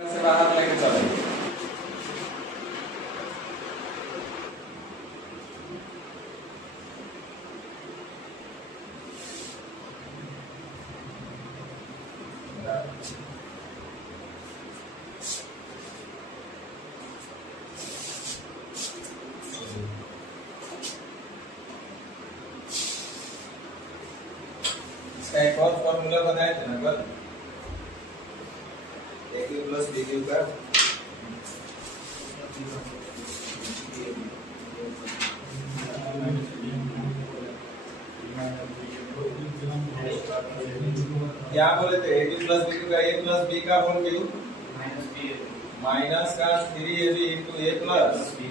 से बाहर लेके चलो। इसका एक और फॉर्मूला बताए थे ना कल, ए क्यू प्लस बी क्यू का। क्या बोले थे? A cube plus b Q का ए प्लस बी का होल क्यू माइनस का 3ab into a plus B.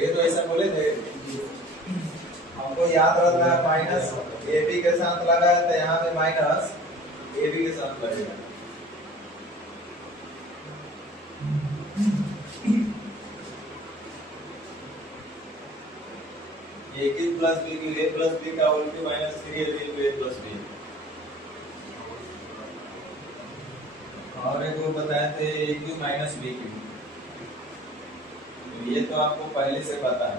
ये तो ऐसा बोले थे। हमको याद रखना है माइनस ए बी के साथ लगा है तो यहाँ पे माइनस ए बी के साथ लगेगा। A cube plus b cube a plus B का whole cube minus 3ab into a plus b. और एक वो बताए थे a cube minus b cube, ये तो आपको पहले से पता है।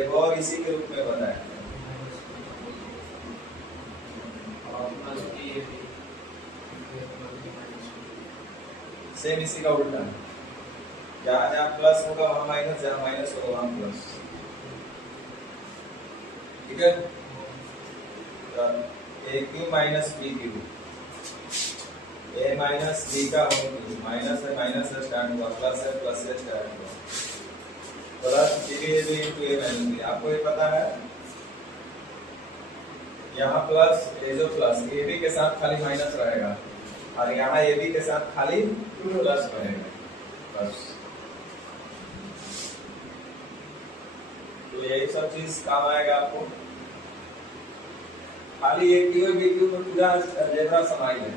एक और इसी के रूप में बताया सेम इसी का उल्टा, जहाँ जहाँ प्लस होगा वहाँ माइनस, जहाँ माइनस होगा वहाँ प्लस। ठीक है, ए क्यू माइनस बी क्यू, ए माइनस बी का होल क्यू, माइनस से स्टार्ट हुआ, प्लस से स्टार्ट हुआ, plus 3ab into a minus B. आपको ये पता है यहाँ प्लस ए जो प्लस ए बी के साथ खाली माइनस रहेगा और यहाँ ए बी के साथ खाली प्लस रहेगा प्लस। तो यही सब चीज काम आएगा आपको। खाली ए क्यू बी क्यू में पूरा अलजेब्रा समाई है,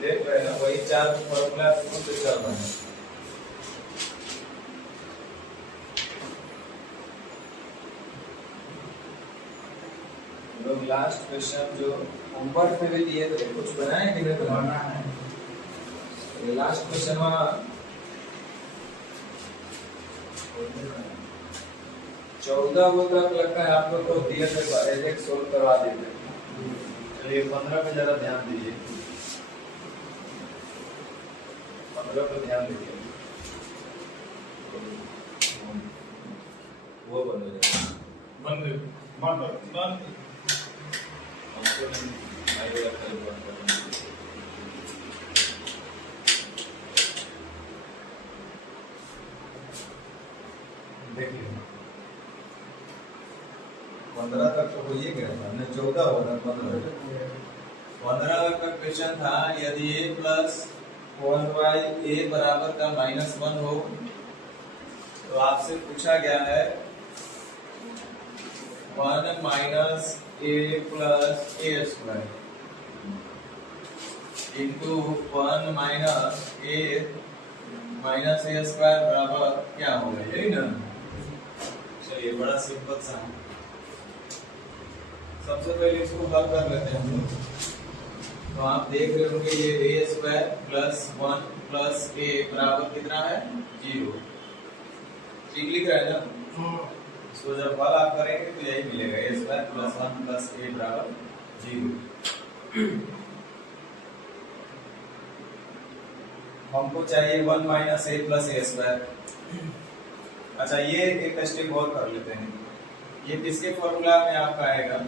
देख रहे हैं ना, वही चार फॉर्मूला से चल रहे हैं। लोग लास्ट क्वेश्चन जो होमवर्क में भी दिए थे, कुछ बनाए कि नहीं बनाना है? ये लास्ट क्वेश्चन में 14 वो तक लगता है आपको तो दिए थे, एक सोल्व करवा देते। चलिए 15 पे जरा ध्यान दीजिए, 15 पे ध्यान दीजिए। वो बन जाएगा देखिए 15 तक तो हो ही गया था, हमने 14 होगा 15 का क्वेश्चन था। यदि a प्लस 1/a बराबर का -1 हो तो आपसे पूछा गया है 1 minus a plus a square into 1 minus a square बराबर क्या होगा, यही ना? चलिए बड़ा सिंपल सा है। सबसे पहले इसको हल कर लेते हैं हम लोग। तो आप देख रहे होंगे ये a square plus 1 plus a बराबर कितना है, 0। ठीक लिख रहा है ना? इसको जब हल आप करेंगे तो यही मिलेगा, a square plus 1 plus a बराबर 0। हमको चाहिए 1 minus a plus a square. अच्छा, ये एक स्टेप और कर लेते हैं। ये किसके फॉर्मूला में आपका आएगा?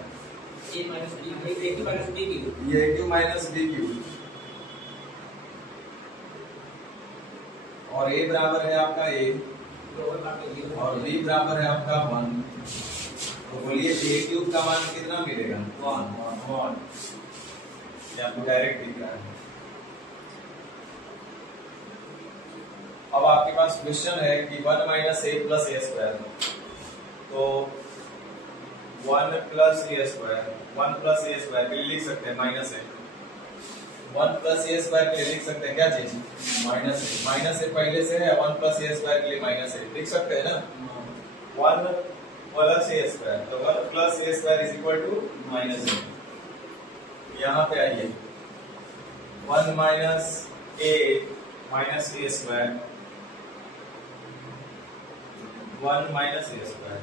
ए माइनस बी क्यू, ये a cube minus b cube, और a बराबर है आपका a और b बराबर है आपका 1। तो बोलिए a क्यूब का मान कितना मिलेगा? 1। ये आपको डायरेक्ट दिख रहा है। अब आपके पास क्वेश्चन है कि 1 minus a plus a square, तो 1 plus a square, 1 plus a square के लिए लिख सकते हैं minus a, 1 plus a square के लिए लिख सकते हैं क्या चीज? माइनस a पहले से है, 1 प्लस a स्क्वायर के लिए माइनस a लिख सकते हैं ना? 1 प्लस ए स्क्वायर, तो 1 plus a square is equal to minus a. यहाँ पे आइए 1 minus a square, 1 minus a square,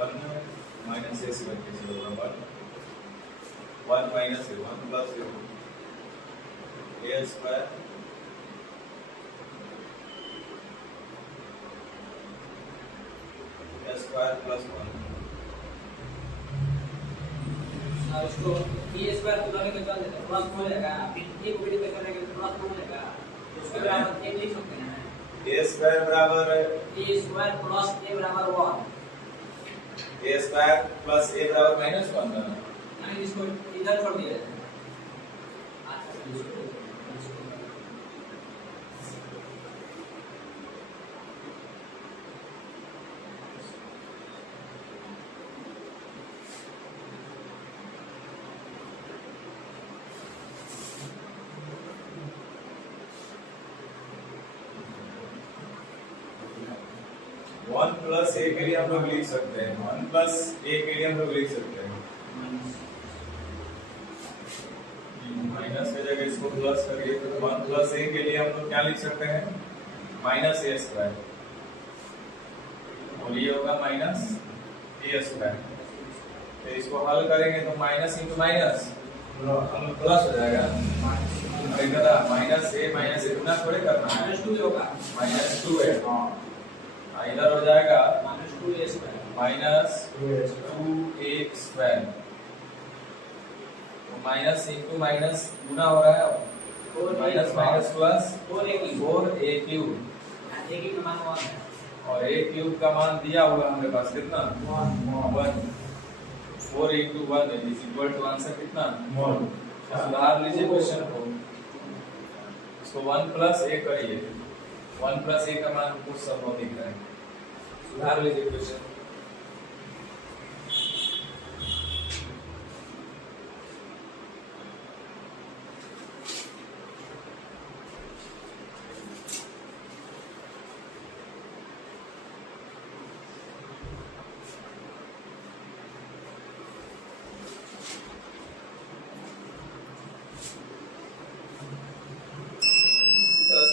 1 minus a square कैसे होगा? 1 minus a, 1 plus a square square plus 1। इसको ए स्क्वायर को लगे तो चल देता है, प्लस हो जाएगा, फिर ए को डिवाइड करने के प्लस हो जाएगा, तो उसके बराबर ए लिख सकते हैं। ए स्क्वायर बराबर ए स्क्वायर प्लस ए बराबर 1, ए स्क्वायर प्लस ए बराबर माइनस 1 ना, यानी इसको इधर छोड़ दिया जाए। अच्छा इसको वन प्लस ए के लिए हम लोग लिख सकते हैं, 1 प्लस ए के लिए हम लोग लिख सकते हैं माइनस की जगह इसको प्लस करिए, तो 1 प्लस ए के लिए हम लोग क्या लिख सकते हैं? माइनस ए स्क्वायर, और ये होगा माइनस ए स्क्वायर। तो इसको हल करेंगे तो माइनस इंटू माइनस प्लस हो जाएगा। माइनस ए गुना थोड़े करना है, -2 होगा, -2 है, इधर हो जाएगा -2a स्क्वायर, -2a स्क्वायर, तो माइनस इंटू माइनस गुना हो रहा है, minus minus plus 4a cube, a की मान 1 है और a क्यूब का मान दिया हुआ हमारे पास कितना? 1। 4 into 1 is equal to answer कितना? 1। सुधार लीजिए क्वेश्चन को, इसको 1 प्लस ए करिए, 1 प्लस ए का मान कुछ संभव दिख रहा है, सुधार लीजिए क्वेश्चन।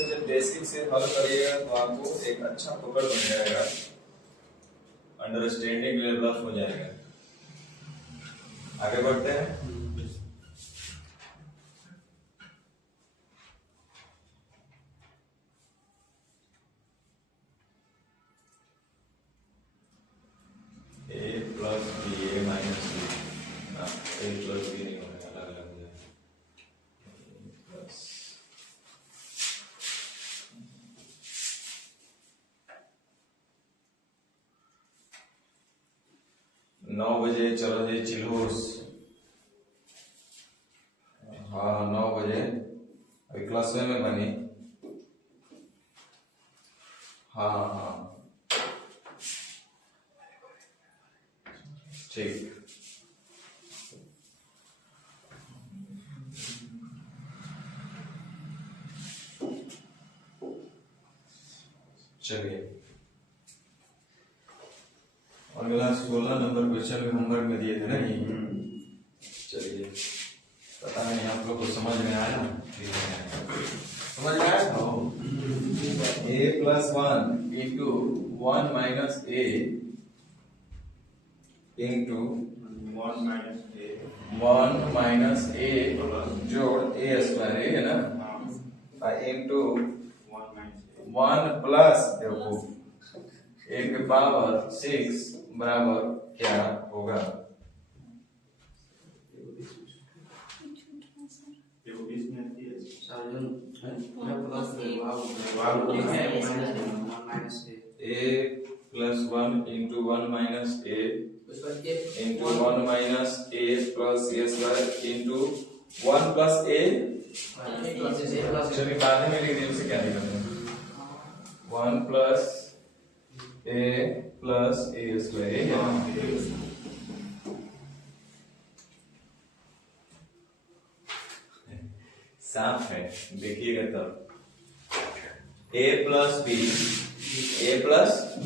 जब बेसिक से हल करिएगा तो आपको एक अच्छा पकड़ बन जाएगा, अंडरस्टैंडिंग लेवल अप हो जाएगा। आगे बढ़ते हैं। a plus b a minus b, a plus b नहीं होगा, अलग अलग हो जाएगा। प्लस 9 बजे चलो जी चिल्हूस, हाँ 9 बजे अभी क्लास में बनी, हाँ हाँ ठीक। चलिए अगला 16 नंबर क्वेश्चन में होमवर्क में दिए थे ना ये। चलिए पता नहीं आप लोग को समझ में आया? समझ में आया था? a plus 1 into 1 minus a into 1 minus a जोड़ ए स्क्वायर है ना, इंटू 1 प्लस देखो ए के पावर 6 बराबर क्या होगा? ए plus 1 into 1 minus a into 1 minus A plus a square into 1 plus ए, चलिए बाद में लिख दीजिए, उसे क्या लिखा है? 1 प्लस ए स्क्वायर, साफ है देखिएगा तब। a plus b a plus a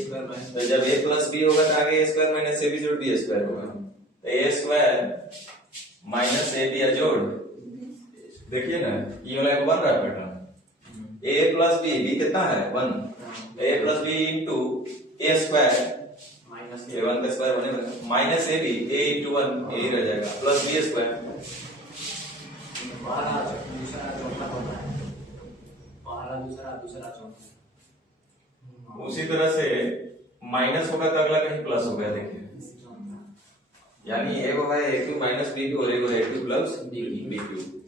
square minus तो जब a प्लस बी होगा तो आगे a square minus a b जोड़ बी स्क्वायर होगा तो a square minus a b जोड़ देखिए ना ये वाला एक बन रहा है पैटर्न a प्लस बी कितना है 1 a plus b into a square minus ये 1 का स्क्वायर बनेगा minus a b a into 1 यही रह जाएगा प्लस बी स्क्वायर पहला दूसरा चौथा होता है पहला दूसरा चौथा उसी तरह से माइनस होगा तो अगला कहीं प्लस हो गया देखिए यानी एक होगा a cube minus b cube और एक होगा a cube plus b cube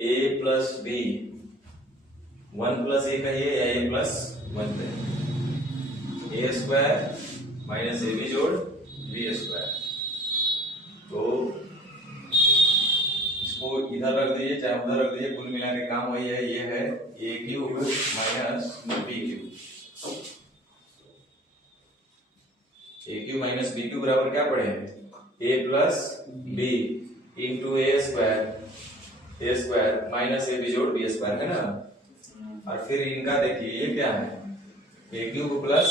a plus b 1 plus a कहिए या a प्लस 1 कहिए a square minus a b जोड़ b स्क्वायर तो इसको इधर रख दीजिए चाहे उधर रख दीजिए कुल मिला के काम वही है ये है a cube minus b cube a cube minus b cube बराबर क्या पढ़े a plus b into a square minus a b जोड़ बी स्क्वायर है ना और फिर इनका देखिए ये क्या है a cube plus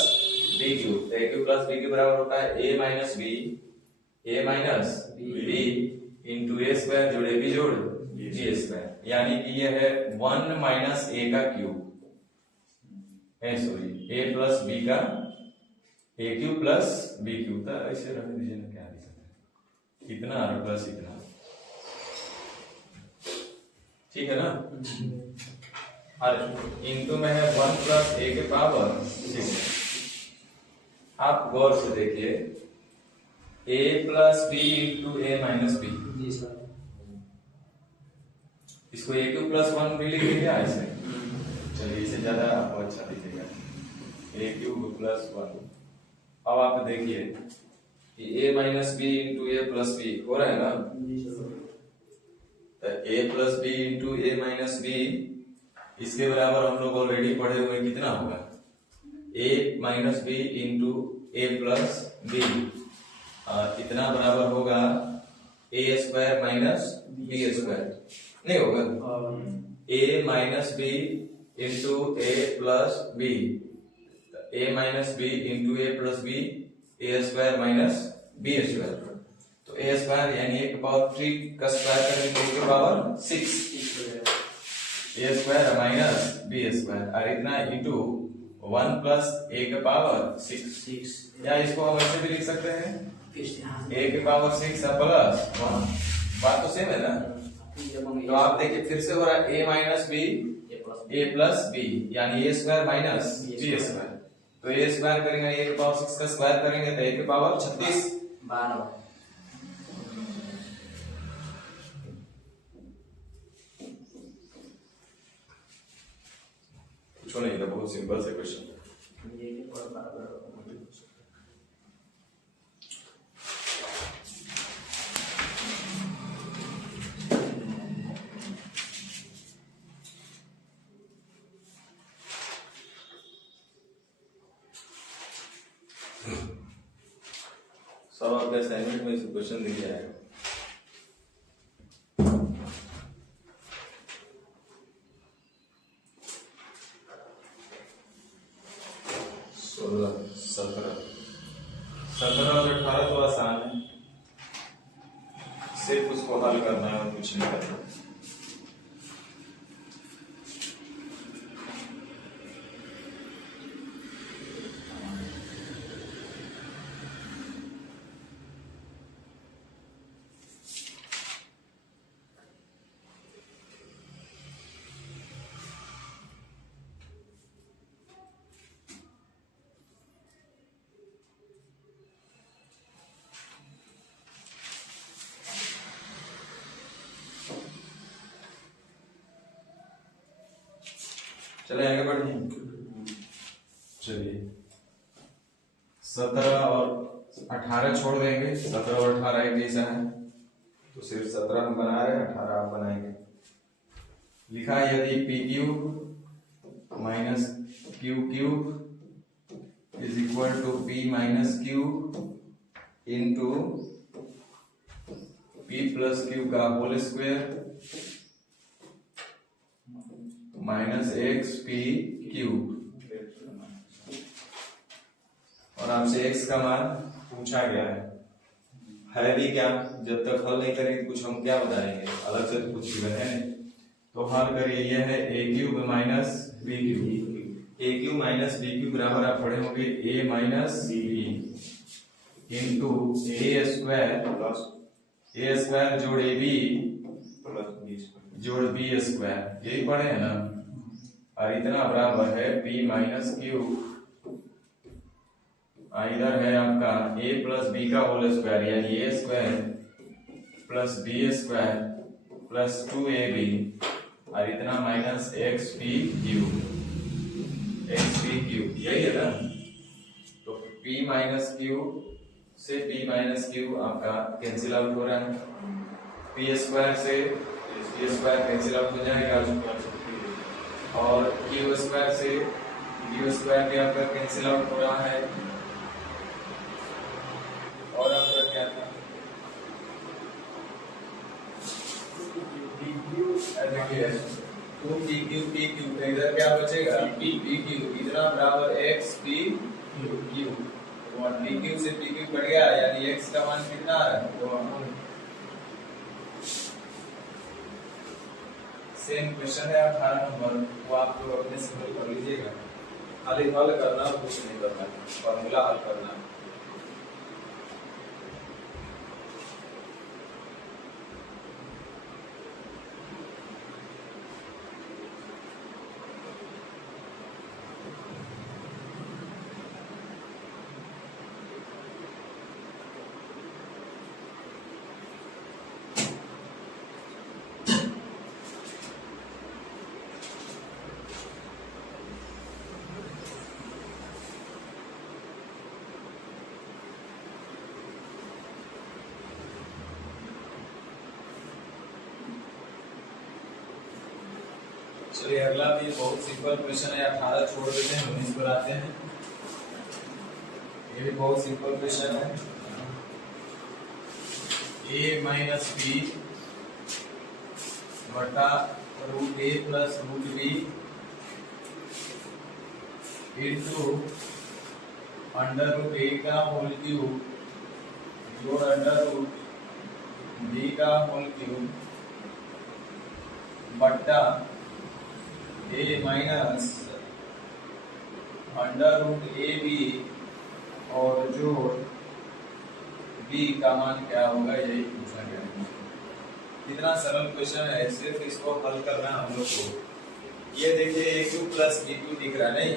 b cube a cube plus b cube बराबर होता है a minus b into a square जोड़े b जोड़ b स्क्वायर यानी कि ये है 1 माइनस a का क्यूब है सॉरी a प्लस b का a cube plus b cube था ऐसे रहने दीजिए ना क्या दिक्कत है इतना और प्लस इतना ठीक है ना और इनटू में है 1 प्लस a के पावर 6 आप गौर से देखिए a plus b into a minus b जी सर इसको a क्यूब प्लस 1 भी लिख दीजिए ऐसे चलिए इसे ज्यादा आपको अच्छा दिखेगा a क्यूब प्लस 1 अब आप देखिए कि a minus b into a plus b हो रहा है ना जी सर तो a plus b into a minus b इसके बराबर हम लोग ऑलरेडी पढ़े हुए कितना होगा a minus b into a plus b इतना बराबर होगा a square minus b square नहीं होगा a minus b into a plus b a minus b into a plus b a square minus b square तो a square यानी a की power 3 का square करेंगे तो a की power 6 a square minus b square और इतना into 1 plus a की पावर 6 या इसको हम ऐसे भी लिख सकते हैं a की पावर 6 प्लस 1 बात तो सेम है ना तो आप देखिए फिर से हो रहा है a minus b a plus b यानी a square minus b square तो a स्क्वायर करेंगे a की पावर 6 का स्क्वायर करेंगे तो a की पावर 36 12 कुछ नहीं था बहुत सिंपल से क्वेश्चन सब आपके असाइनमेंट में से क्वेश्चन दिख जाएगा सत्रह और 18 तो आसान है सिर्फ उसको हल करना है और कुछ नहीं करना चले आगे बढ़े चलिए 17 और 18 छोड़ देंगे 17 और 18 एक जैसा है तो सिर्फ 17 हम बना रहे हैं 18 आप बनाएंगे लिखा है यदि p cube minus q cube is equal to p minus q into p plus q का whole square minus x p cube, और आपसे एक्स का मान पूछा गया है भी क्या? जब तक हल नहीं करेंगे कुछ हम क्या बताएंगे, अलग से तो कुछ गिवन है नहीं। तो हल करिए, यह है ए क्यूब माइनस बी क्यूब, ए क्यूब माइनस बी क्यूब बराबर आप पढ़े होंगे ए minus b into a square जोड़ ए बी जोड़ बी स्क्वायर, यही पढ़े हैं ना। और इतना बराबर है बी माइनस क्यूब, इधर है आपका a प्लस बी का होल स्क्वायर यानी a square plus b square plus 2ab, और इतना माइनस एक्स पी क्यूब, यही है ना। तो p माइनस क्यूब से p माइनस क्यूब आपका कैंसिल आउट हो रहा है, p स्क्वायर से p स्क्वायर कैंसिल आउट हो जाएगा, और q स्क्वायर से q स्क्वायर भी आपका कैंसिल आउट हो रहा है। और आपका क्या था, देखिए 2p इधर क्या बचेगा p क्यूब, इतना बराबर x p क्यूब, और p क्यूब से p क्यूब कट गया यानी x का मान कितना है। सेम क्वेश्चन है 18 नंबर, वो आप लोग अपने से हल कर लीजिएगा, खाली हल करना, कुछ नहीं करना, फॉर्मूला हल करना। चलिए अगला भी बहुत सिंपल क्वेश्चन है, 18 छोड़ देते हैं 19 पर आते हैं। ये भी बहुत सिंपल क्वेश्चन है, a माइनस बी बटा root a plus root b into under root a का होल क्यूब जोड़ अंडर रूट बी का होल क्यूब बटा a minus under root a b और जोड़ b का मान क्या होगा, यही पूछा गया है। कितना सरल क्वेश्चन है, सिर्फ इसको हल करना हम लोग को। ये देखिए a cube plus b cube दिख रहा है नहीं,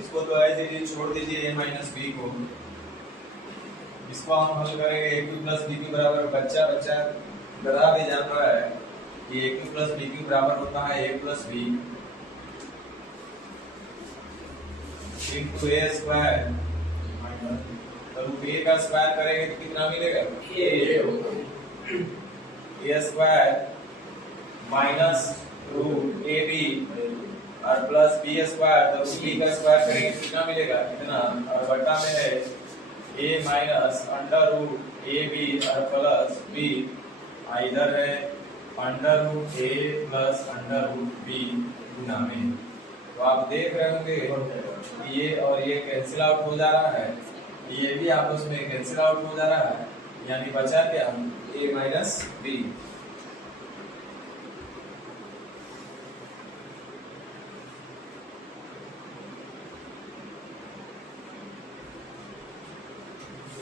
इसको तो ऐसे ही छोड़ दीजिए a माइनस बी को, इसको हम हल करेंगे a cube plus b cube बराबर, बच्चा गधा भी जान रहा है कि a cube plus b cube बराबर होता है a plus b into a square, तो a का स्क्वायर करेंगे तो कितना मिलेगा, a square minus root a b और प्लस बी स्क्वायर, तो b का स्क्वायर करेंगे तो कितना मिलेगा, इतना, और बटा में है a minus under root a b और प्लस b, इधर है under root a plus under root b गुना में। तो आप देख रहे होंगे ये और ये कैंसिल आउट हो जा रहा है, ये भी आपस में कैंसिल आउट हो जा रहा है, यानी बचा क्या a minus b.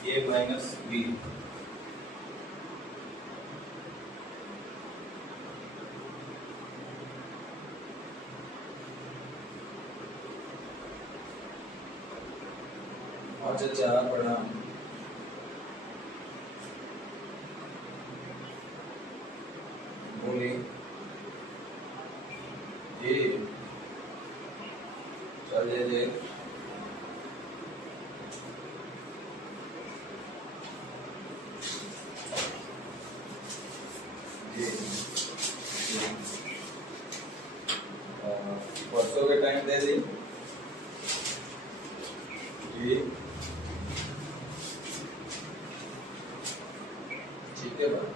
a minus B और चचा पढ़ा बोली जी, चलिए जी परसों के टाइम दे दी जी, ठीक है भाई।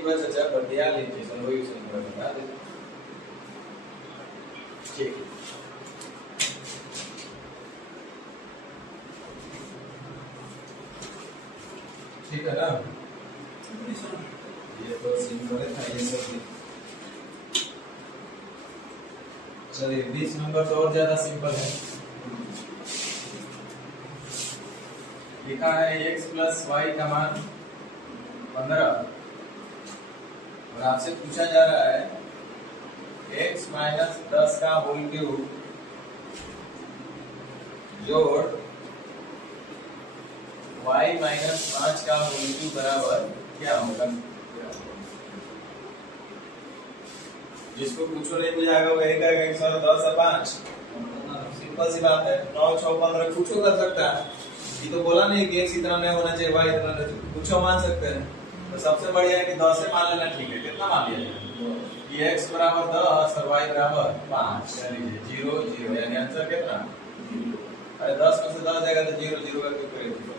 ठीक बस अच्छा बढ़िया लीजिए सॉल्यूशन कर बता दे ठीक ठीक है ना ये तो सिंपल था ये सब चलिए 20 नंबर तो और ज्यादा सिंपल है लिखा है x प्लस वाई का मान 15 और आपसे पूछा जा रहा है x माइनस 10 का होल क्यूब जोड़ y माइनस 5 का होल क्यूब बराबर क्या होगा जिसको पूछो नहीं बुझाएगा वही कहेगा कि सर 10 से 5 सिंपल सी बात है 9 6 15 कुछ कर सकता है ये तो बोला नहीं कि x इतना नहीं होना चाहिए y इतना नहीं कुछ मान सकते हैं तो सबसे बढ़िया है कि 10 से मान लेना ठीक है कितना मान लिया कि x बराबर 10 और y बराबर 5 लीजिए 0 0 यानी आंसर कितना अरे 10 में से 10 जाएगा तो 0 0 का क्यों करेंगे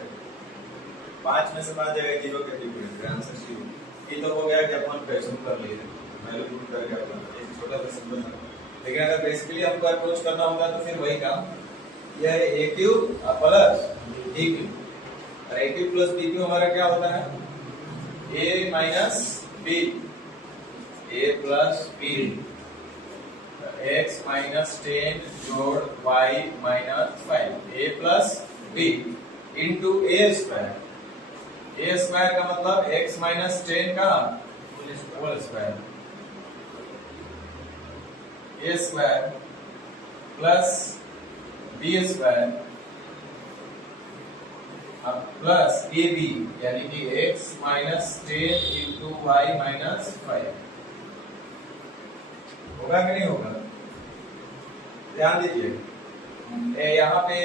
5 में से 5 जाएगा 0 का क्यों करेंगे आंसर 0 ये तो हो गया कि अपन क्वेश्चन कर लिए वैल्यू पुट करके अपन एक छोटा सा सिंबल लेकिन अगर बेसिकली हमको अप्रोच करना होगा तो फिर वही काम यह a cube plus b cube और a cube plus b cube हमारा क्या होता है a minus b a plus b x minus 10 जोड़ y minus 5 a plus b into a square का मतलब x माइनस 10 का whole square a square plus b square अब प्लस ab यानी कि x minus 10 into y minus 5 होगा कि नहीं होगा ध्यान दीजिए यहाँ पे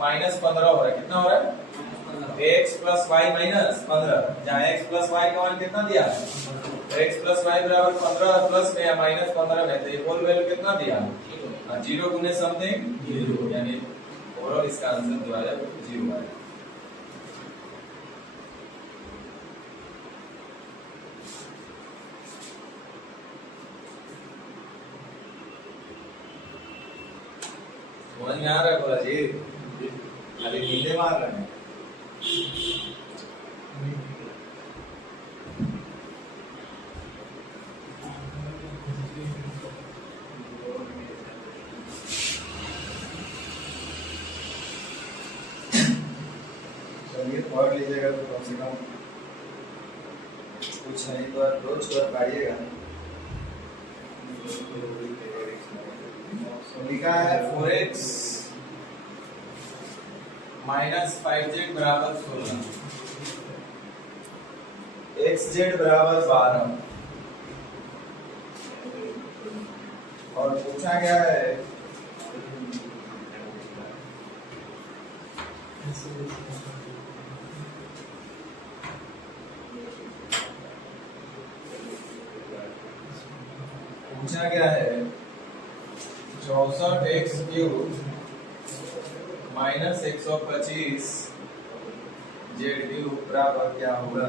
माइनस 15 हो रहा है कितना हो रहा है x प्लस वाई माइनस 15 जहाँ x प्लस वाई का मान कितना दिया x प्लस वाई बराबर 15 प्लस में या माइनस 15 में तो ये होल वैल्यू कितना दिया 0 गुने समथिंग 0 यानी ओवरऑल इसका आंसर जो आया 0 आया समझ में आ रहा है बोला जी खाली नींदे मार रहे हैं चलिए पढ़ लीजिएगा तो कम से कम कुछ नहीं तो अप्रोच कर पाइएगा लिखा है 4x माइनस 5z बराबर 16 xz बराबर 12 और पूछा गया है पूछा गया है 64x cube minus 125 Z cube बराबर क्या होगा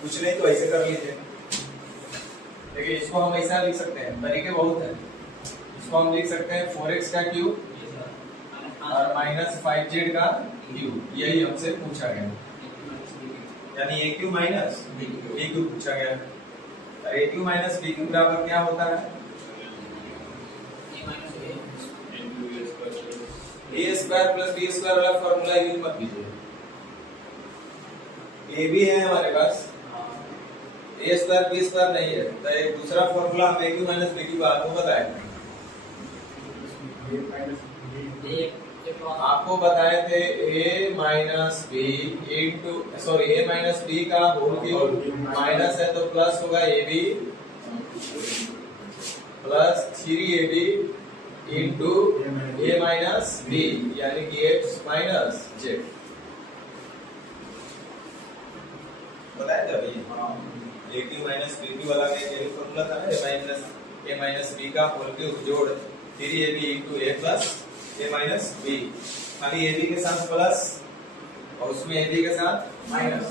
कुछ नहीं तो ऐसे कर लीजिए देखिए इसको हम ऐसा लिख सकते हैं तरीके बहुत हैं इसको हम लिख सकते हैं 4x का क्यूब और माइनस 5z का क्यूब यही हमसे पूछा गया यानी a cube minus b cube पूछा गया और a cube minus b cube बराबर क्या होता है a square plus b square वाला फार्मूला यूज मत कीजिए a भी है हमारे पास a स्क्वायर b स्क्वायर नहीं है तो एक दूसरा फार्मूला हम a cube minus b cube आपको बताएंगे आपको बताए थे a minus b into sorry a minus b का होल क्यूब माइनस है तो प्लस होगा ab plus 3ab into a minus b यानी कि x माइनस z बताया था अभी a cube minus b cube वाला का यही फॉर्मूला था ना a minus a minus B का होल क्यूब जोड़ 3ab into a plus a minus B. खाली ab के साथ प्लस और उसमें ab के साथ माइनस।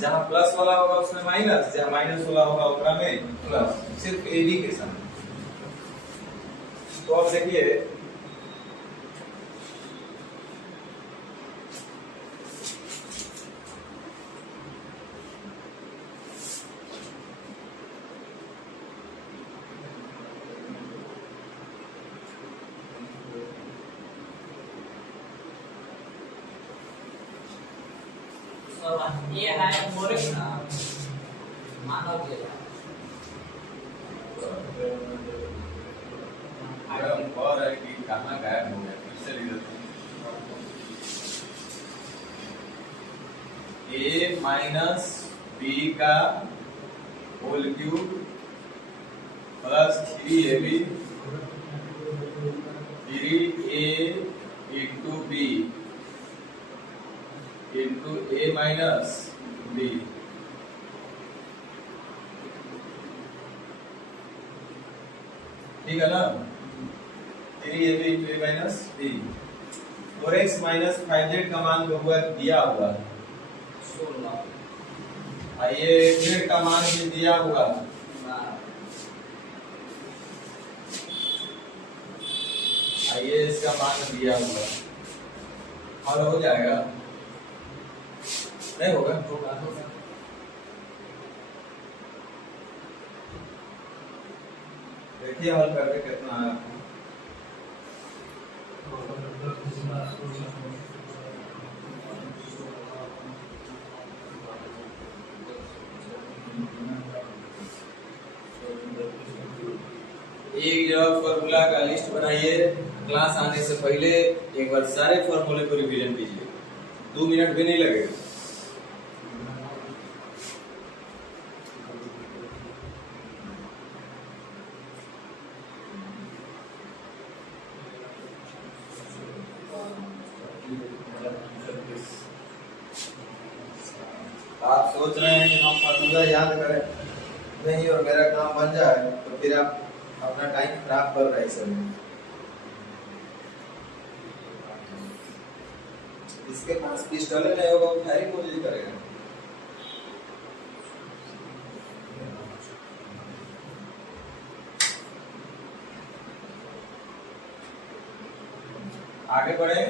जहां प्लस वाला होगा उसमें माइनस, जहां माइनस वाला होगा उसमें में प्लस, सिर्फ ab के साथ। तो अब देखिए ये है मोरिक मानव के और है कि कहाँ गायब हो गया, फिर से लिख देते हैं। a माइनस बी का whole cube plus 3ab 3a into B into a minus B. ठीक है ना? 3ab into a minus B. और x माइनस 5z का मान जो हुआ दिया हुआ, 16 ये z का मान भी दिया हुआ, ये इसका मान दिया हुआ, और हो जाएगा नहीं होगा? देखिए हल करके कितना आया। एक जगह फॉर्मूला का लिस्ट बनाइए, क्लास आने से पहले एक बार सारे फॉर्मूले को रिवीजन कीजिए, 2 मिनट भी नहीं लगेगा। आप सोच रहे हैं कि हम फॉर्मूला याद करें नहीं और मेरा काम बन जाए, तो फिर आप अपना टाइम खराब कर रहे हैं सब। इसके पास पिस्टल नहीं होगा वो फायरिंग मुझे करेगा। आगे बढ़े।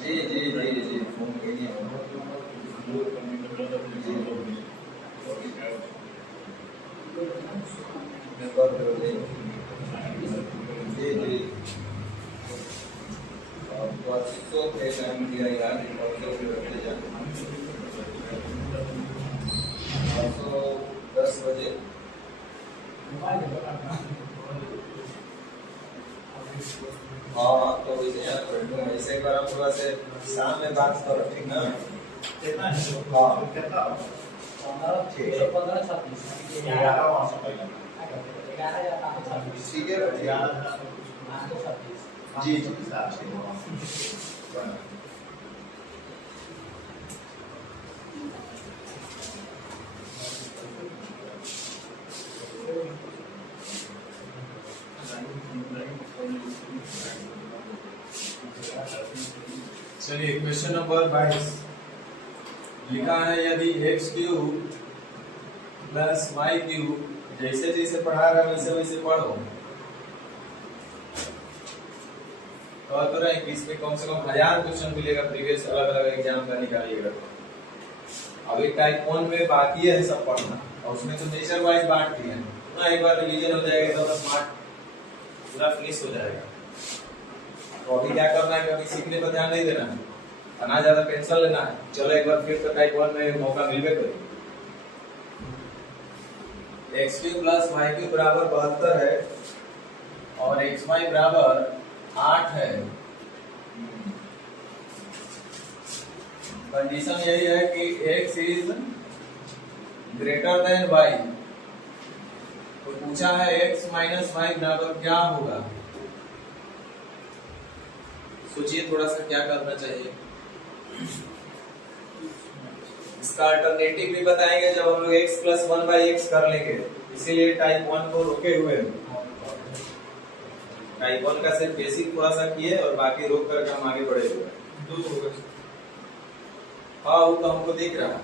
जी जी जी जी फोन के लिए जी जी परसों पे टाइम दिया यार, परसों पे रखते जाए, परसों 10 बजे। हाँ तो वैसे यार बैठूंगा, ऐसे एक बार आप थोड़ा से शाम में बात करो, ठीक ना? कितना है? हाँ कितना? 15 36 11 वहाँ से पहले। 11 या 36 ठीक है भैया। 36 जी जी चलिए क्वेश्चन नंबर 22 लिखा है, यदि X cube plus Y cube, जैसे जैसे पढ़ा रहा वैसे वैसे पढ़ो, तो रहे कि इसमें कम से कम 1000 क्वेश्चन मिलेगा, प्रीवियस अलग अलग एग्जाम का निकालिएगा। अभी टाइप 1 में बाकी है सब पढ़ना, और उसमें तो नेचर वाइज बांट दिए हैं ना, एक बार रिवीजन हो जाएगा तो स्मार्ट पूरा फिनिश हो जाएगा। तो अभी क्या करना है कि अभी सीखने पर ध्यान नहीं देना है, ना ज्यादा टेंशन लेना है। चलो एक बार फिर से टाइप 1 में मौका मिलवे करेगा। X cube plus Y cube बराबर 72 है और एक्स वाई बराबर 8 है। कंडीशन यही है कि x is greater than y। तो पूछा है x माइनस वाई बराबर क्या होगा। सोचिए थोड़ा सा क्या करना चाहिए। इसका अल्टरनेटिव भी बताएंगे जब हम लोग x प्लस 1/x कर लेंगे, इसीलिए टाइप 1 को रोके हुए हैं। टाइप 1 का सिर्फ बेसिक थोड़ा सा किए और बाकी रोक करके हम आगे बढ़े हुए हैं। हाँ वो तो हमको दिख रहा है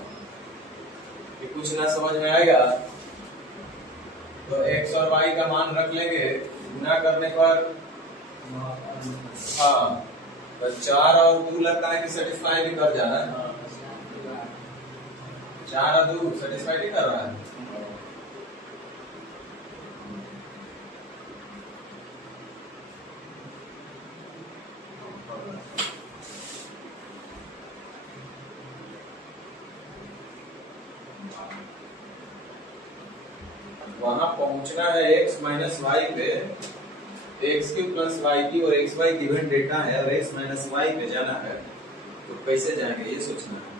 कि कुछ ना समझ में आएगा तो x और y का मान रख लेंगे, गुना करने पर हाँ तो 4 और 2 लगता है कि सेटिस्फाई भी कर जाना है। 4 और 2 सेटिस्फाई नहीं कर रहा है। वहां पहुंचना है x माइनस वाई पे, एक्स क्यू प्लस वाई की और एक्स वाई गिवन डेटा है और x माइनस वाई पे जाना है। तो कैसे जाएंगे ये सोचना है।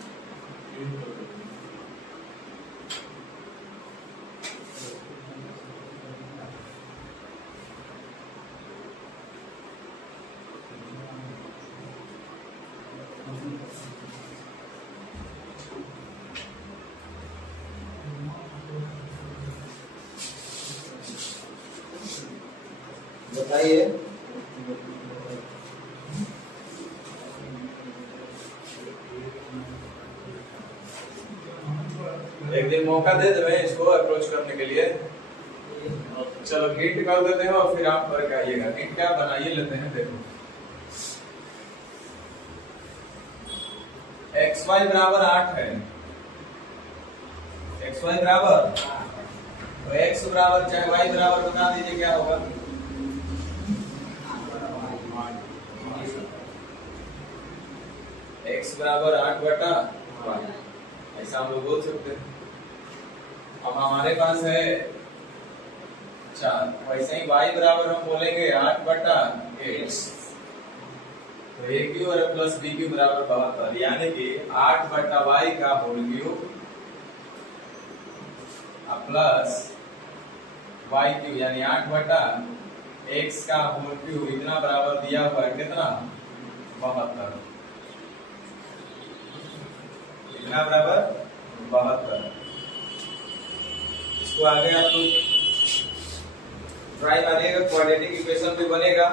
बताइए। एक दिन मौका दे दें इसको अप्रोच करने के लिए। चलो हिंट कर देते हैं और फिर आप करके आइएगा। हिंट क्या बनाइए लेते हैं। देखो एक्स वाई बराबर 8 है। एक्स वाई बराबर तो एक्स बराबर चाहे वाई बराबर बता दीजिए क्या होगा। एक्स बराबर 8/y, ऐसा हम लोग बोल सकते हैं। अब हमारे पास है 4, वैसे ही y बराबर हम बोलेंगे 8/8। तो a क्यू और प्लस b क्यू बराबर 72, यानी कि 8/y का whole cube plus y cube यानी 8/x का होल क्यूब इतना बराबर दिया हुआ है कितना 72। इतना बराबर 72। इसको आगे आप लोग ट्राई मारिएगा, क्वाड्रेटिक इक्वेशन भी बनेगा।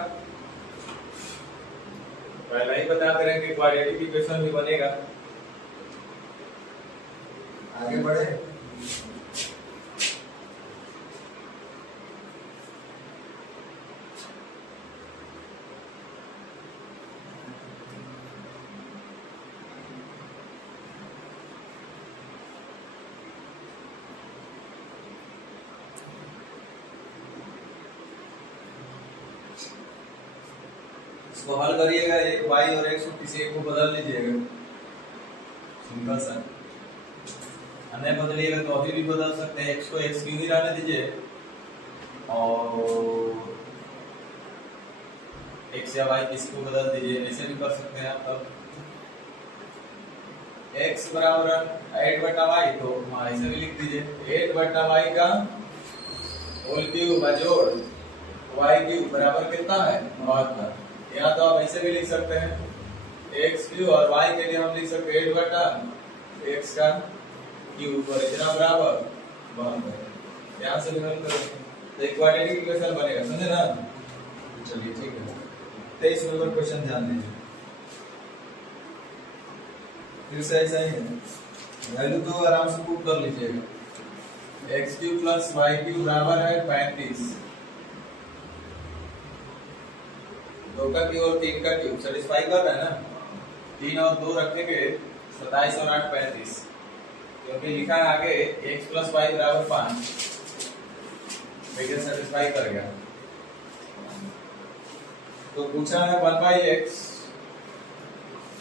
पहले ही बता दे रहे हैं कि क्वाड्रेटिक इक्वेशन भी बनेगा। आगे बढ़े। इसको हल करिएगा। एक y और x को किसी एक को बदल लीजिएगा, सिंपल सा। अन्य बदलिएगा तो अभी भी बदल सकते हैं। x को x क्यों ही रहने दीजिए और x या y किसी को बदल दीजिए, ऐसे भी कर सकते हैं आप। अब x बराबर 8/y तो ऐसे भी लिख दीजिए 8/y का होल क्यूब जोड़ y क्यूब बराबर कितना है 72। या तो आप ऐसे भी लिख सकते हैं एक्स क्यू और वाई के लिए हम लिख सकते हैं 8/x का क्यूब और इतना बराबर 72। यहाँ से भी हल करें तो एक क्वाड्रेटिक इक्वेशन बनेगा, समझे ना। चलिए ठीक है। 23 नंबर क्वेश्चन ध्यान दीजिए। फिर से ऐसा ही है, वैल्यू तो आराम से पुट कर लीजिएगा। X cube plus Y cube बराबर है 35। 2 का क्यूब और 3 का क्यूब सेटिस्फाई कर रहा है ना। 3 और 2 रखेंगे 27 और 8 35, क्योंकि लिखा है आगे x प्लस वाई बराबर 5। सेटिस्फाई कर गया। तो पूछा है 1/x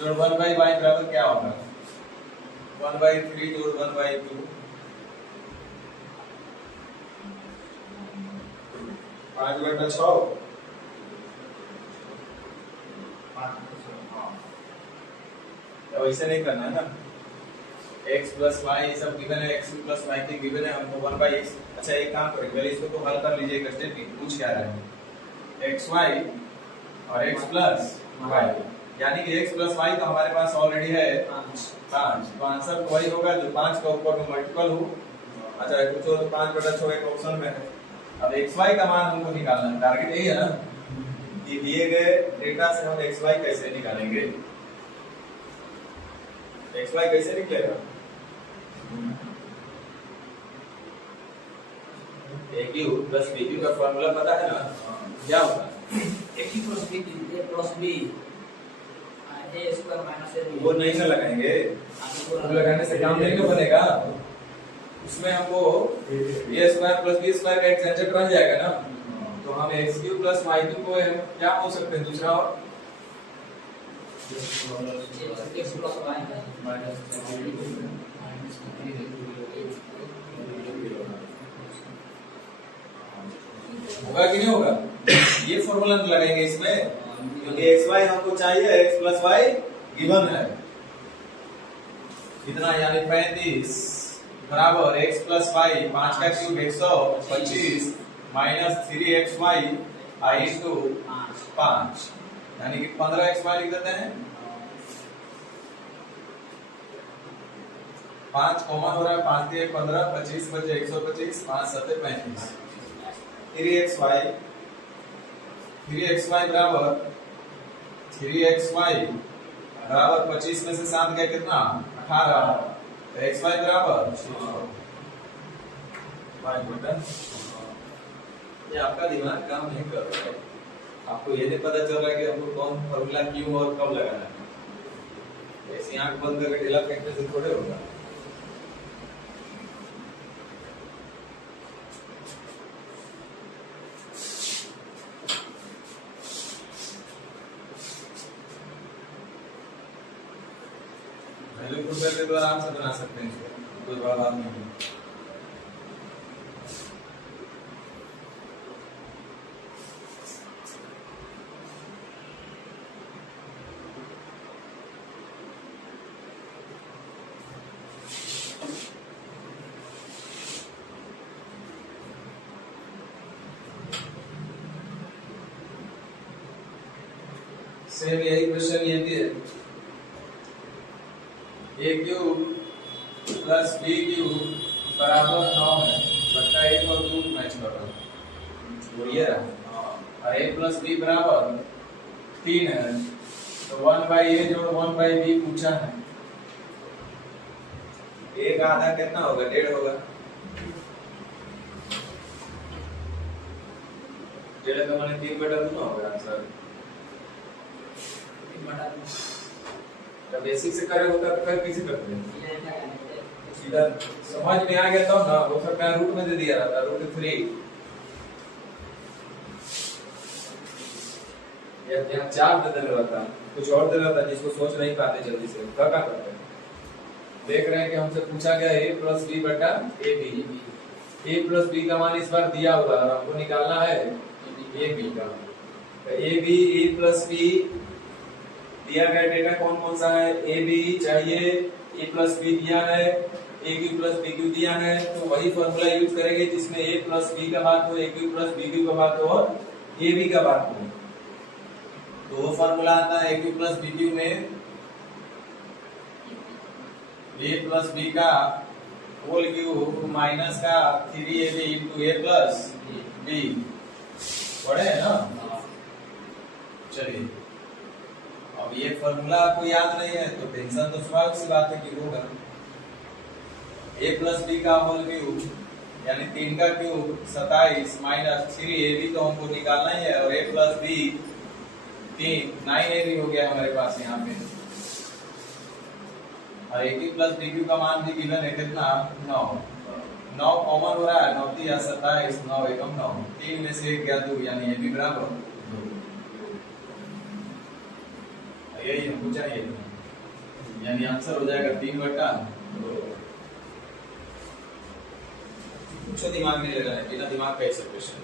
जोड़ 1/y बराबर क्या होगा 1/3 जोड़ 1/2। 5/6 अब ऐसे नहीं करना है ना। x प्लस वाई सब गिवन है, x प्लस वाई के गिवन है हमको 1/x। अच्छा एक काम करें, पहले इसको तो हल कर लीजिए एक स्टेप में। पूछ क्या रहा है xy और x प्लस y, यानी कि x प्लस y तो हमारे पास ऑलरेडी है 5, तो आंसर तो वही होगा जो 5 का ऊपर में मल्टीपल हो। अच्छा कुछ और तो 5/6 एक ऑप्शन में है। अब xy का मान हमको निकालना है, टारगेट यही है ना कि दिए गए डेटा से हम xy कैसे निकालेंगे। xy कैसे निकलेगा? a cube plus b cube का फॉर्मूला पता है ना, क्या होता है? a plus b a plus b a square minus a वो नहीं ना लगाएंगे, वो लगाने से काम नहीं ना बनेगा। उसमें हमको a square plus b square का एक्सटेंशन बन जाएगा ना, तो हम x cube plus y cube को क्या बोल सकते हैं दूसरा? और x प्लस y माइनस होगा कि नहीं होगा? ये फॉर्मूला लगाएंगे इसमें, क्योंकि xy हमको चाहिए, x प्लस y गिवन है कितना, यानी 35 बराबर x प्लस y 5 का cube 125 minus 3xy I to 5, यानी कि 15xy लिख देते हैं। 5 कॉमन हो रहा है, 5 3 15, 25 बचे 125, 5 7 35। 3xy बराबर 25 में से 7 गया कितना? 18। तो xy बराबर 5/6। ये आपका दिमाग काम नहीं कर रहा है, आपको ये नहीं पता चल रहा है कि हमको कौन फॉर्मूला क्यों और कब लगाना है। ऐसी आंख बंद करके ढीला फेंकने से थोड़े होगा। पहले खुद करके तो आराम से बना सकते हैं इसको, कोई बड़ा बात नहीं है। सेम यही क्वेश्चन ये भी है, a cube plus b cube बराबर 9 है, बच्चा 1 और 2 मैच कर रहा है, वो ये रहा। और a प्लस b बराबर 3 है, तो 1/a जोड़ 1/b पूछा है। a का आधा कितना होगा? 1.5 होगा। 1.5 का माने 3/2 होगा आंसर। जब बेसिक से करे होता तो फिर कैसे करते हैं? सीधा समझ में आ गया तब ना, हो सकता है रूट में दे दिया रहता, √3 या 4 दे देना रहता, कुछ और दे रहता जिसको सोच नहीं पाते जल्दी से। क्या करते हैं? देख रहे हैं कि हमसे पूछा गया a प्लस b बटा ab। a प्लस b का मान इस बार दिया हुआ है, हमको निकालना है ab का। ab a प्लस b दिया गया डेटा कौन कौन सा है? ए बी चाहिए, ए प्लस बी दिया है, ए क्यू प्लस बी क्यू दिया है, तो वही फॉर्मूला यूज करेंगे जिसमें ए प्लस बी का बात हो, ए क्यू प्लस बी क्यू का बात हो और ए बी का बात हो। तो वो फॉर्मूला आता है ए क्यू प्लस बी क्यू में ए प्लस बी का होल क्यूब माइनस का 3ab into a plus B. पढ़े है ना? चलिए, अब ये फॉर्मूला आपको याद नहीं है तो टेंशन तो स्वाभाविक सी बात है कि होगा। a प्लस बी का होल क्यूब यानी 3 का क्यूब 27 माइनस 3ab तो हमको निकालना ही है, और a प्लस बी 3 9ab हो गया हमारे पास यहाँ पे। और a cube plus b cube का मान भी गिवन है कितना? 9 कॉमन हो रहा है, 9 3 27, 9 एकम 9, 3 में से 1 गया 2, यानी ab बराबर 2। यही हमको चाहिए, यानी आंसर हो जाएगा 3/2। कुछ दिमाग नहीं लगाना, बिना दिमाग का ऐसा क्वेश्चन।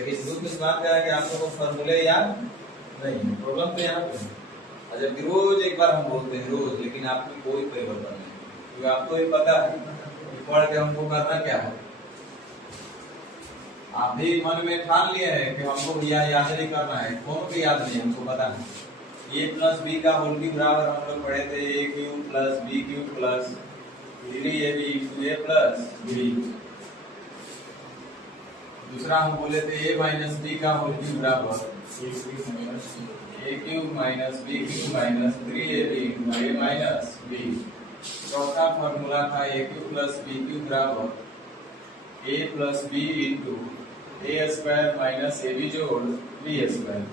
लेकिन दुख इस बात का है कि आपको वो फॉर्मूले याद नहीं है। प्रॉब्लम तो यहाँ पे है। और जबकि रोज एक बार हम बोलते हैं रोज, लेकिन आपको कोई परिवर्तन नहीं, क्योंकि आपको ये पता है कि पढ़ के हमको करना क्या है। आप भी मन में ठान लिए हैं कि हमको याद नहीं करना है, कौन भी याद नहीं, हमको पता है। a प्लस बी का होल क्यूब बराबर हम लोग पढ़े थे a cube plus B cube plus 3ab into a plus b। दूसरा हम बोले थे a माइनस b का होल क्यूब बराबर a cube minus b cube minus 3ab into a minus b। चौथा फॉर्मूला था a cube plus b cube बराबर a plus b into a square minus ab जोड़ b स्क्वायर।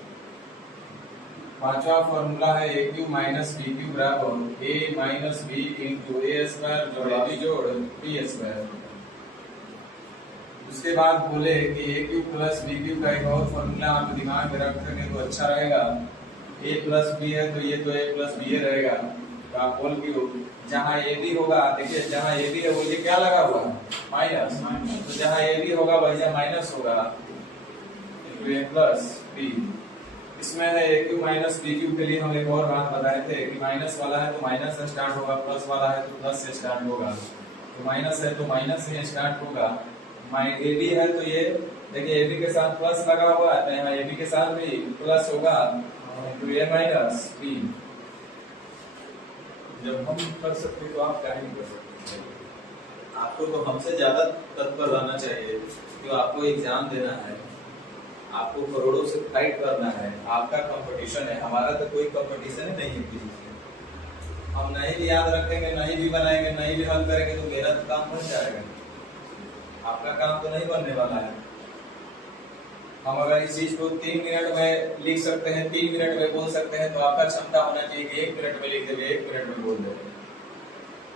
पांचवा formula है a cube minus b cube बराबर a minus b into a square जोड़ ab जोड़ b square. उसके बाद बोले कि a cube plus b cube का एक और फॉर्मूला आप दिमाग में रखेंगे तो अच्छा रहेगा। a प्लस b है तो ये तो a प्लस b रहेगा, तो आप बोल क्यूब जहाँ a b होगा, देखिए जहाँ a b है वो ये क्या लगा हुआ माइनस, तो जहाँ a b होगा वही माइनस होगा a प्लस b। इसमें है a cube minus b cube के लिए हम एक और बात बताए थे कि माइनस वाला है तो माइनस से स्टार्ट होगा, प्लस वाला है तो प्लस से स्टार्ट होगा। तो माइनस है तो माइनस से स्टार्ट होगा। ए बी है तो ये देखिए ए बी के साथ प्लस लगा हुआ है, तो यहाँ ए बी के साथ भी प्लस होगा तो ए माइनस बी। जब हम कर सकते तो आप क्या नहीं कर सकते। आपको तो हमसे ज्यादा तत्पर रहना चाहिए, क्योंकि आपको एग्जाम देना है, आपको करोड़ों से फाइट करना है, आपका कंपटीशन है। हमारा तो कोई कंपटीशन नहीं है किसी से। हम नहीं भी याद रखेंगे, नहीं भी बनाएंगे, नहीं भी हल करेंगे तो मेरा तो काम बन जाएगा, आपका काम तो नहीं बनने वाला है। हम अगर इस चीज को 3 मिनट में लिख सकते हैं, 3 मिनट में बोल सकते हैं, तो आपका क्षमता होना चाहिए कि 1 मिनट में लिख देंगे, 1 मिनट में बोल देंगे।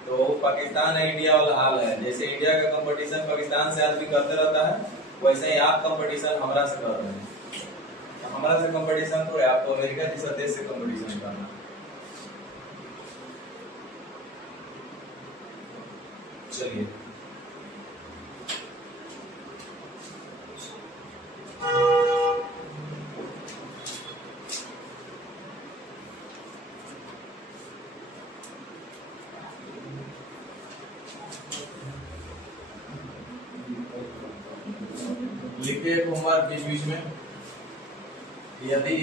तो पाकिस्तान है इंडिया वाला हाल है। जैसे इंडिया का कंपटीशन पाकिस्तान से आदमी करते रहता है, वैसे ही आप कंपटीशन हमारा से कर रहे हैं। हमारा से कंपटीशन थोड़े, आपको अमेरिका जैसा देश से कंपटीशन करना। चलिए लिखिए होमवर्क बीच बीच में। यदि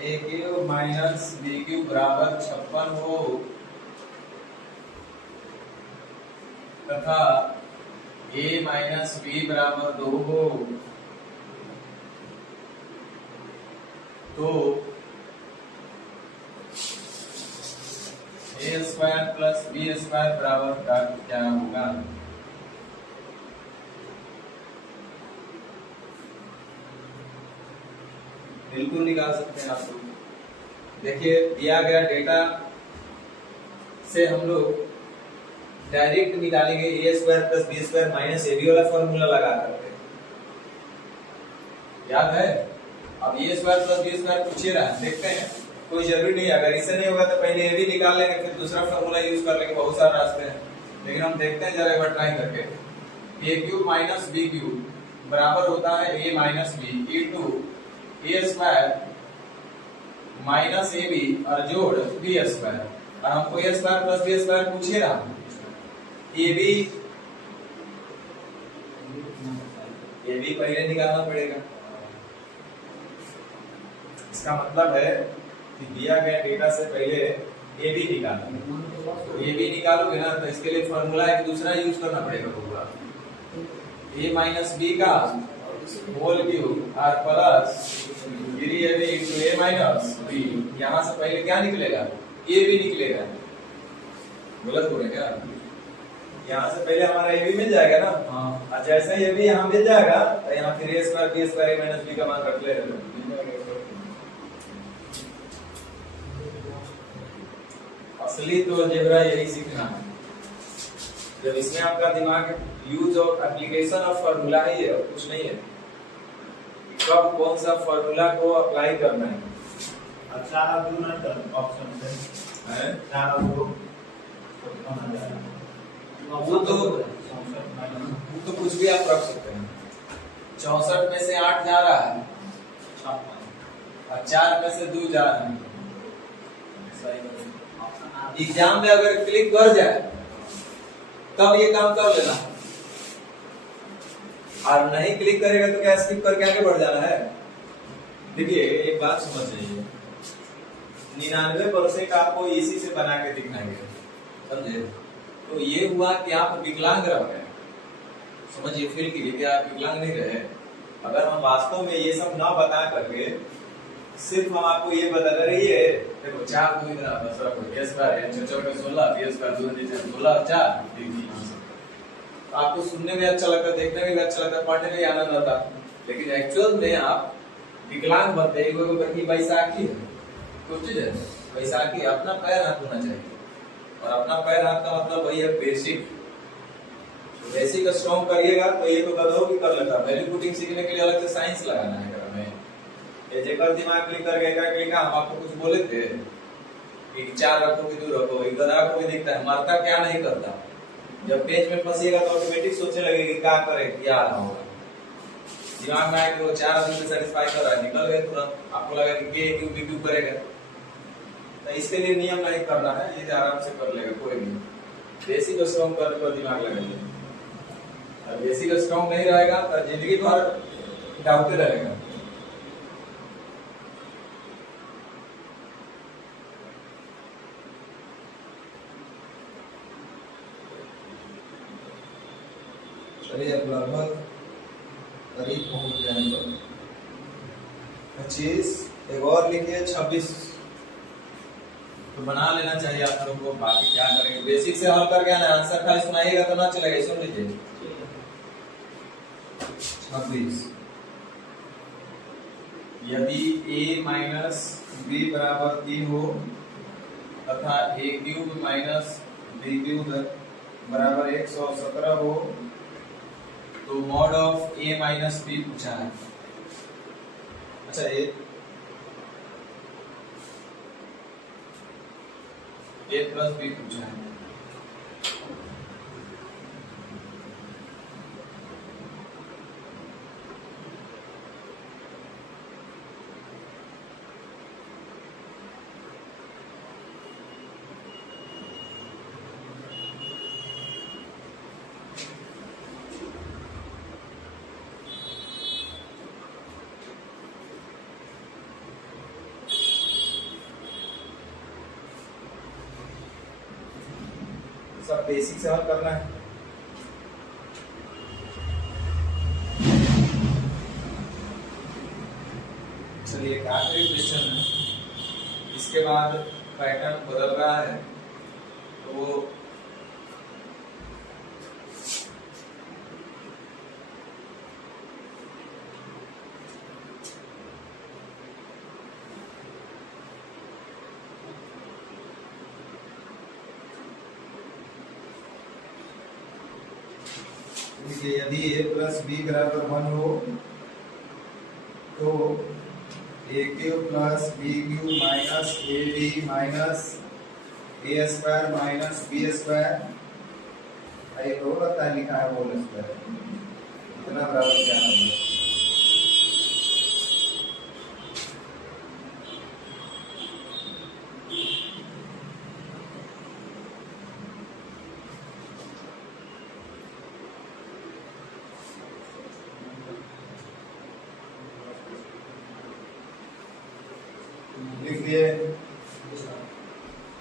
a cube minus b cube बराबर 56 हो तथा a माइनस b बराबर 2 हो तो a square plus b square बराबर क्या होगा। बिल्कुल निकाल सकते हैं आप लोग। देखिए दिया गया डेटा से हम लोग डायरेक्ट निकालेंगे a square plus b square minus a b वाला फॉर्मूला लगा करके। याद है? अब a square plus b square पूछिए रहा है, देखते हैं। कोई जरूरी नहीं, अगर इससे नहीं होगा तो पहले ए बी निकाल लेंगे, फिर दूसरा फॉर्मूला यूज कर लेंगे। बहुत सारे रास्ते हैं, लेकिन हम देखते हैं जरा एक बार ट्राई करके। A cube minus B cube बराबर होता है a minus b into a square minus a b और जोड़ बी स्क्वायर। और हमको a square plus b square पूछिए रहा। ए बी पहले निकालना पड़ेगा। इसका मतलब है कि दिया गया डेटा से पहले ए बी निकालो। तो ए बी निकालोगे ना तो इसके लिए फॉर्मूला एक दूसरा यूज करना पड़ेगा पूरा। ए माइनस बी का होल क्यूब और plus 3ab into a minus b। यहाँ से पहले क्या निकलेगा? a b निकलेगा। गलत हो रहा है क्या? यहाँ से पहले हमारा a b मिल जाएगा ना। हाँ। और जैसे a b यहाँ मिल जाएगा तो यहाँ फिर a square b square a minus b का मान रख ले। असली तो अलजेब्रा यही सीखना है। जब इसमें आपका दिमाग यूज और एप्लीकेशन ऑफ फार्मूला ही है, कुछ नहीं है। कब कौन सा फार्मूला को अप्लाई करना है। अच्छा आप जो ना ऑप्शन है 4 और 2 वो तो कुछ भी आप रख सकते हैं। 64 में से 8 जा रहा है और 4 में से 2 जा रहा है। एग्जाम में अगर क्लिक कर जाए तब ये काम कर लेना, और नहीं क्लिक करेगा तो क्या स्किप करके आगे बढ़ जाना है। देखिए एक बात समझ जाइए, 99% आपको इसी से बना के दिखाएंगे, समझे? तो ये हुआ कि आप विकलांग रह गए, समझिए, फील कीजिए कि आप विकलांग नहीं रहे। अगर हम वास्तव में ये सब ना बता करके सिर्फ हम आपको ये बता रही है, देखो 4 को इधर बस रखो, s बार n 4 का 16, s बार 2 नीचे 16 4 तो आपको सुनने में अच्छा लगता है, देखने में भी अच्छा लगता है, पढ़ने में आनंद आता है, लेकिन एक्चुअल में आप विकलांग बनते हैं। वो बैसाखी है, कुछ चीज है बैसाखी, अपना पैर हाथ होना चाहिए, और अपना पैर हाथ का मतलब वही है बेसिक। बेसिक स्ट्रॉन्ग करिएगा तो ये तो गधों भी कर लेता है। वैल्यू पुटिंग सीखने के लिए अलग से साइंस लगाना है घर में। ये जेकर दिमाग क्लिक करके क्या क्लिक, हम आपको कुछ बोले थे कि 4 रखो कि 2 रखो, एक गधा को भी दिखता है, मरता क्या नहीं करता। जब पेज में फंसिएगा तो ऑटोमेटिक सोचने लगेगा कि क्या करे, क्या रहा होगा, दिमाग में आएगा वो 4 आदमी से सेटिस्फाई कर रहा है, निकल गए तुरंत, आपको लगा कि के क्यों बी क्यों करेगा। तो इसके लिए नियम नहीं करना है, ये आराम से कर लेगा कोई भी। बेसिक स्ट्रॉन्ग करने पर दिमाग लगाइए, और बेसिक स्ट्रॉन्ग नहीं रहेगा तो जिंदगी भर डाउटे रहेगा। चलिए अब लगभग करीब पहुंच जाएंगे। 25 एक और लिखिए 26 तो बना लेना चाहिए आप लोग को। बाकी क्या करेंगे, बेसिक से हल करके आना, आंसर खाली सुनाइएगा तो ना चलेगा, सुन लीजिए। 26 यदि a माइनस b बराबर 3 हो तथा a cube minus b cube बराबर 117 हो तो mod of a minus b पूछा है। अच्छा a प्लस b पूछा है। सब बेसिक से हल करना है। चलिए एक आखिरी क्वेश्चन है, इसके बाद पैटर्न बदल रहा है तो यदि a प्लस b बराबर 1 हो तो a cube plus b cube minus ab minus a square minus b square, ये तो होता है लिखा है होल स्क्वायर, इतना बराबर क्या होगा। लिखिए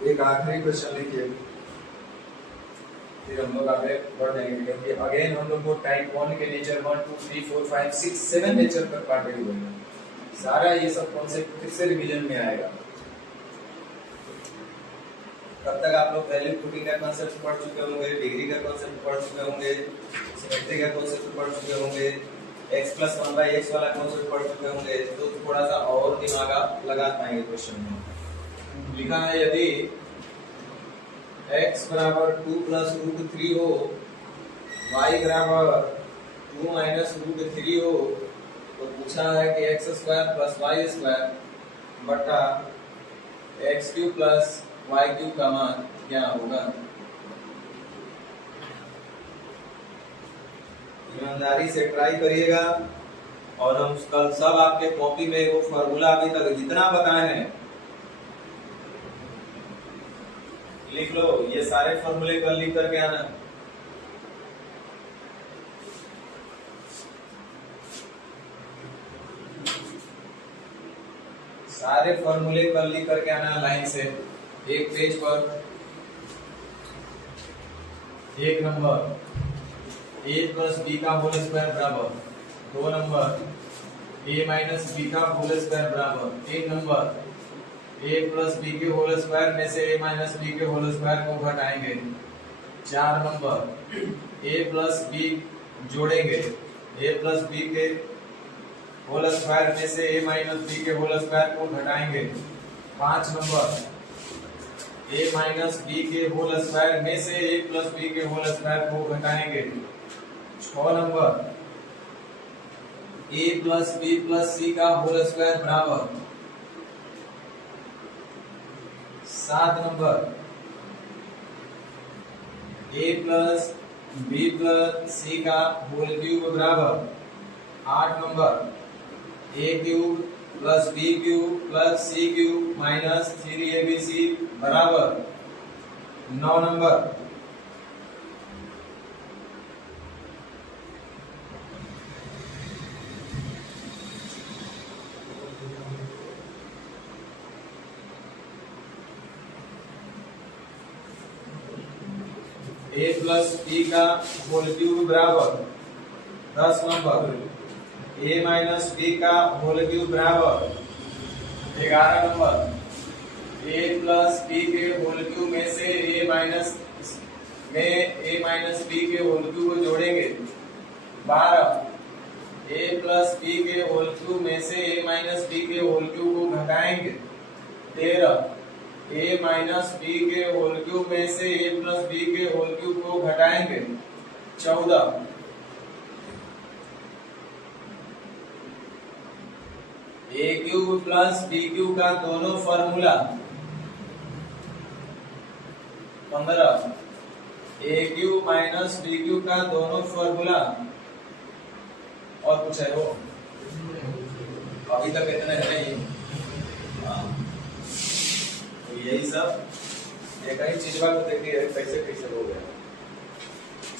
एक आखिरी क्वेश्चन लिखिए, फिर हम लोग आगे बढ़ जाएंगे, क्योंकि अगेन हम लोग को टाइप 1 के नेचर 1 2 3 4 5 6 7 नेचर तक बांटे हुए हैं। सारा ये सब कॉन्सेप्ट फिर से रिवीजन में आएगा। तब तक आप लोग वैल्यू पुटिंग का कॉन्सेप्ट पढ़ चुके होंगे, डिग्री का कॉन्सेप्ट पढ़ चुके होंगे, सिमेट्री का कॉन्सेप्ट पढ़ चुके होंगे, x प्लस 1/x वाला कॉन्सेप्ट पढ़ चुके होंगे। तो थोड़ा सा और दिमाग आप लगा पाएंगे क्वेश्चन में। लिखा है यदि x बराबर 2 प्लस रूट 3 हो, y बराबर 2 माइनस रूट 3 हो तो पूछा है कि x square plus y square बटा x cube plus y cube का मान क्या होगा। ईमानदारी से ट्राई करिएगा, और हम कल सब आपके कॉपी में वो फॉर्मूला अभी तक जितना बताए हैं लिख लो। ये सारे फॉर्मूले कल लिख करके आना। सारे फॉर्मूले कल लिख करके आना लाइन से एक पेज पर। एक नंबर a प्लस बी का होल स्क्वायर बराबर। दो नंबर a माइनस बी का होल स्क्वायर बराबर। तीन नंबर a प्लस बी के होल स्क्वायर में से a माइनस बी के होल स्क्वायर को घटाएंगे। चार नंबर a प्लस बी जोड़ेंगे a प्लस बी के होल स्क्वायर में से a माइनस बी के होल स्क्वायर को घटाएंगे। पांच नंबर a माइनस बी के होल स्क्वायर में से a प्लस बी के होल स्क्वायर को घटाएंगे। छह number a plus b plus c का होल स्क्वायर बराबर। सात number a plus b plus c का होल क्यूब बराबर। आठ number a cube plus B cube plus c cube minus 3abc बराबर। नौ नंबर a प्लस बी का whole cube बराबर। दस नंबर a माइनस बी का होल क्यूब बराबर। 11 नंबर a प्लस बी के होल क्यूब में से a माइनस बी के होल क्यूब को जोड़ेंगे। 12 a प्लस बी के होल क्यूब में से a माइनस बी के होल क्यूब को घटाएंगे। 13 a माइनस बी के होल क्यूब में से a प्लस बी के होल क्यूब को घटाएंगे। 14 a cube plus B cube का दोनों formula. 15 a cube minus B cube का दोनों फॉर्मूला। और कुछ है वो अभी तक इतने है नहीं। तो यही सब एक ही चीज को देखिए कैसे कैसे हो गया।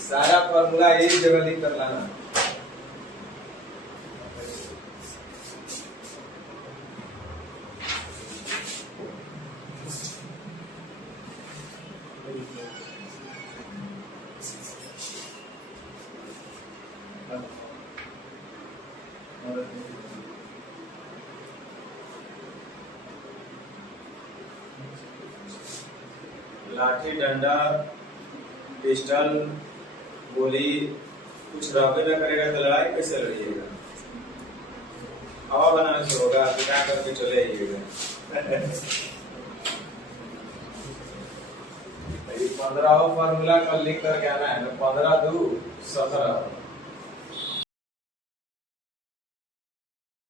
सारा फॉर्मूला एक जगह लिख कर लाना। लाठी डंडा पिस्टल गोली कुछ रहबे न करेगा तो लड़ाई कैसे लड़िएगा। हवा बनाने से होगा पिटा करके चले आइएगा। 15 फॉर्मूला कल लिख करके आना है। 15 2 17